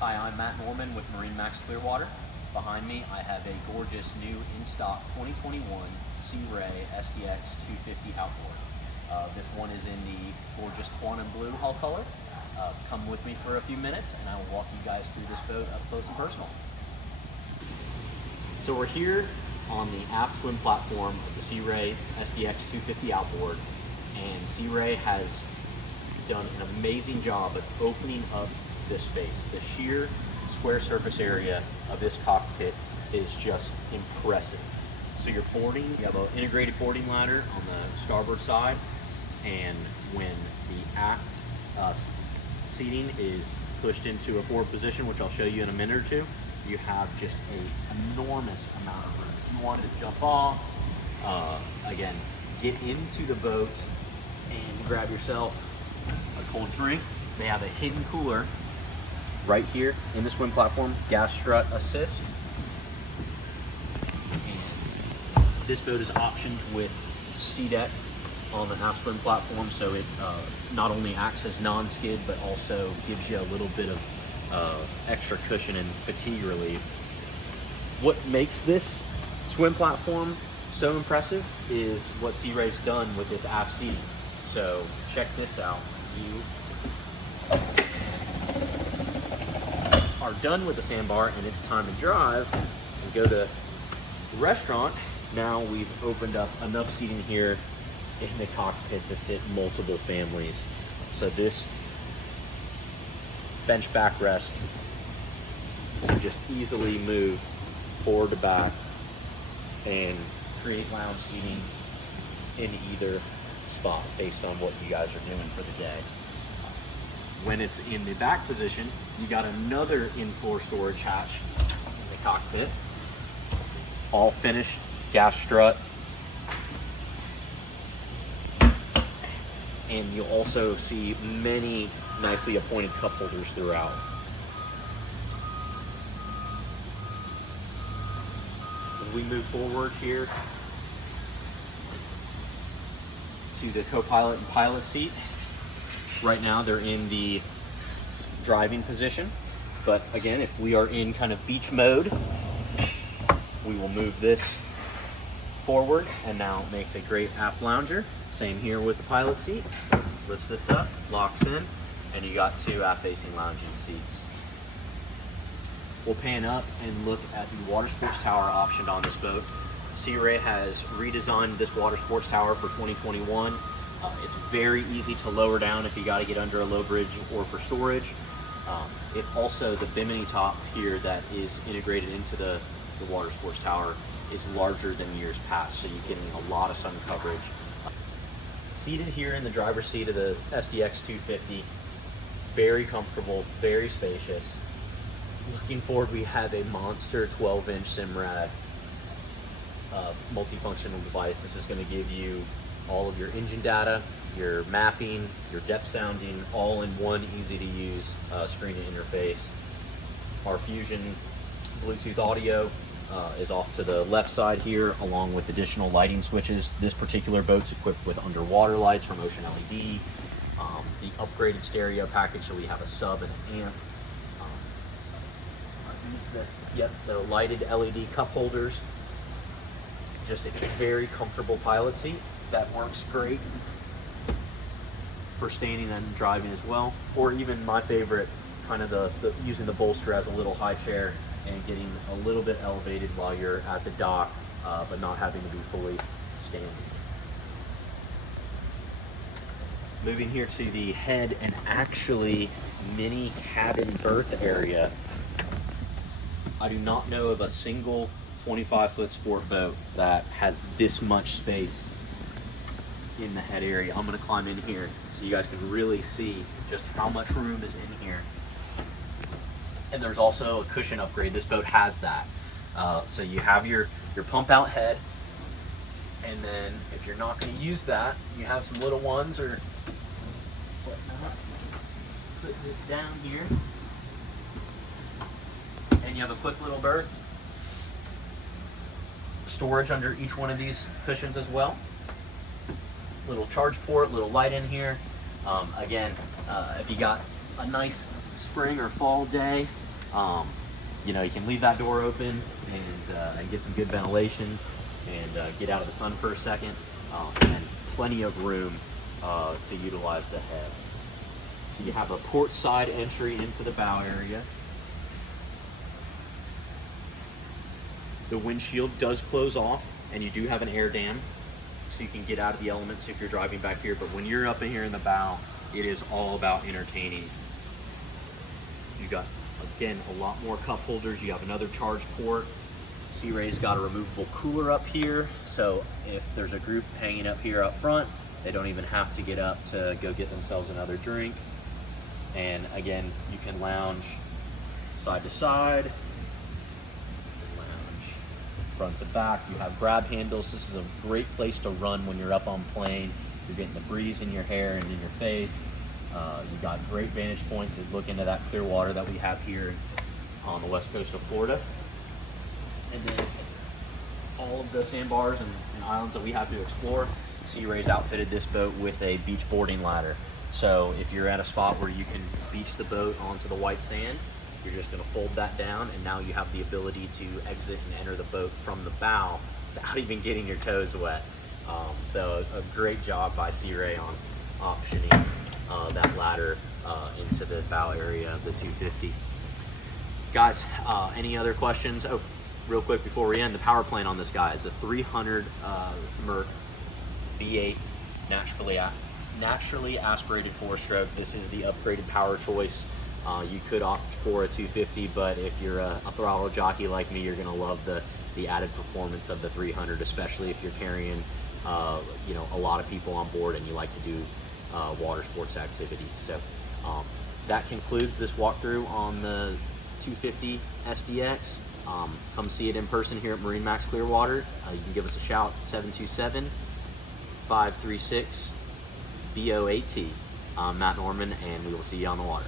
Hi, I'm Matt Norman with MarineMax Clearwater. Behind me, I have a gorgeous new in-stock 2021 Sea Ray SDX 250 Outboard. This one is in the gorgeous quantum blue hull color. Come with me for a few minutes and I will walk you guys through this boat up close and personal. So we're here on the aft swim platform of the Sea Ray SDX 250 Outboard, and Sea Ray has done an amazing job of opening up this space. The sheer square surface area of this cockpit is just impressive. So you're boarding, you have an integrated boarding ladder on the starboard side, and when the aft seating is pushed into a forward position, which I'll show you in a minute or two, you have just an enormous amount of room. If you wanted to jump off, again, get into the boat and grab yourself a cold drink. They have a hidden cooler right here in the swim platform, gas strut assist. And this boat is optioned with SeaDeck on the aft swim platform, so it not only acts as non-skid, but also gives you a little bit of extra cushion and fatigue relief. What makes this swim platform so impressive is what Sea Ray's done with this aft seating. So check this out. You are done with the sandbar and it's time to drive and go to the restaurant. Now we've opened up enough seating here in the cockpit to sit multiple families. So this bench backrest can just easily move forward to back and create lounge seating in either spot based on what you guys are doing for the day. When it's in the back position, you got another in-floor storage hatch in the cockpit, all finished gas strut, and you'll also see many nicely appointed cup holders throughout. When we move forward here to the co-pilot and pilot seat, right now they're in the driving position, but again, if we are in kind of beach mode, we will move this forward, and now it makes a great aft lounger. Same here with the pilot seat. Lifts this up, locks in, and you got two aft facing lounging seats. We'll pan up and look at the water sports tower optioned on this boat. Sea Ray has redesigned this water sports tower for 2021. It's very easy to lower down if you got to get under a low bridge or for storage. It also, the bimini top here that is integrated into the water sports tower is larger than years past, so you're getting a lot of sun coverage. Seated here in the driver's seat of the SDX 250, very comfortable, very spacious. Looking forward, we have a monster 12-inch Simrad multifunctional device. This is going to give you all of your engine data, your mapping, your depth sounding, all in one easy-to-use screen and interface. Our Fusion Bluetooth audio is off to the left side here, along with additional lighting switches. This particular boat's equipped with underwater lights from Ocean LED, the upgraded stereo package, so we have a sub and an amp. The lighted LED cup holders. Just a very comfortable pilot seat that works great for standing and driving as well, or even my favorite, kind of using the bolster as a little high chair and getting a little bit elevated while you're at the dock, but not having to be fully standing. Moving here to the head and actually mini cabin berth area. I do not know of a single 25-foot sport boat that has this much space in the head area. I'm going to climb in here so you guys can really see just how much room is in here. And there's also a cushion upgrade. This boat has that. So you have your pump out head, and then if you're not going to use that, you have some little ones or whatnot. Put this down here, and you have a quick little berth. Storage under each one of these cushions as well. Little charge port, little light in here. Again, if you got a nice spring or fall day, You know, you can leave that door open and get some good ventilation and get out of the sun for a second, and plenty of room to utilize the head. So you have a port side entry into the bow area. The windshield does close off, and you do have an air dam, so you can get out of the elements if you're driving back here. But when you're up in here in the bow, it is all about entertaining. You got, again, a lot more cup holders. You have another charge port. Sea Ray's got a removable cooler up here, so if there's a group hanging up here up front, they don't even have to get up to go get themselves another drink. And again, you can lounge side to side, lounge front to back. You have grab handles. This is a great place to run when you're up on plane. You're getting the breeze in your hair and in your face. You got great vantage points to look into that Clearwater that we have here on the west coast of Florida. And then all of the sandbars and islands that we have to explore, Sea Ray's outfitted this boat with a beach boarding ladder. So if you're at a spot where you can beach the boat onto the white sand, you're just gonna fold that down, and now you have the ability to exit and enter the boat from the bow without even getting your toes wet. So a great job by Sea Ray on optioning that ladder into the bow area of the 250. Guys, any other questions? Oh, real quick before we end, the power plant on this guy is a 300 Merc V8 naturally aspirated 4-stroke. This is the upgraded power choice. You could opt for a 250, but if you're a throttle jockey like me, you're gonna love the added performance of the 300, especially if you're carrying you know, a lot of people on board and you like to do water sports activities. So that concludes this walkthrough on the 250 SDX. Come see it in person here at MarineMax Clearwater. You can give us a shout, 727-536-BOAT. I'm Matt Norman, and we will see you on the water.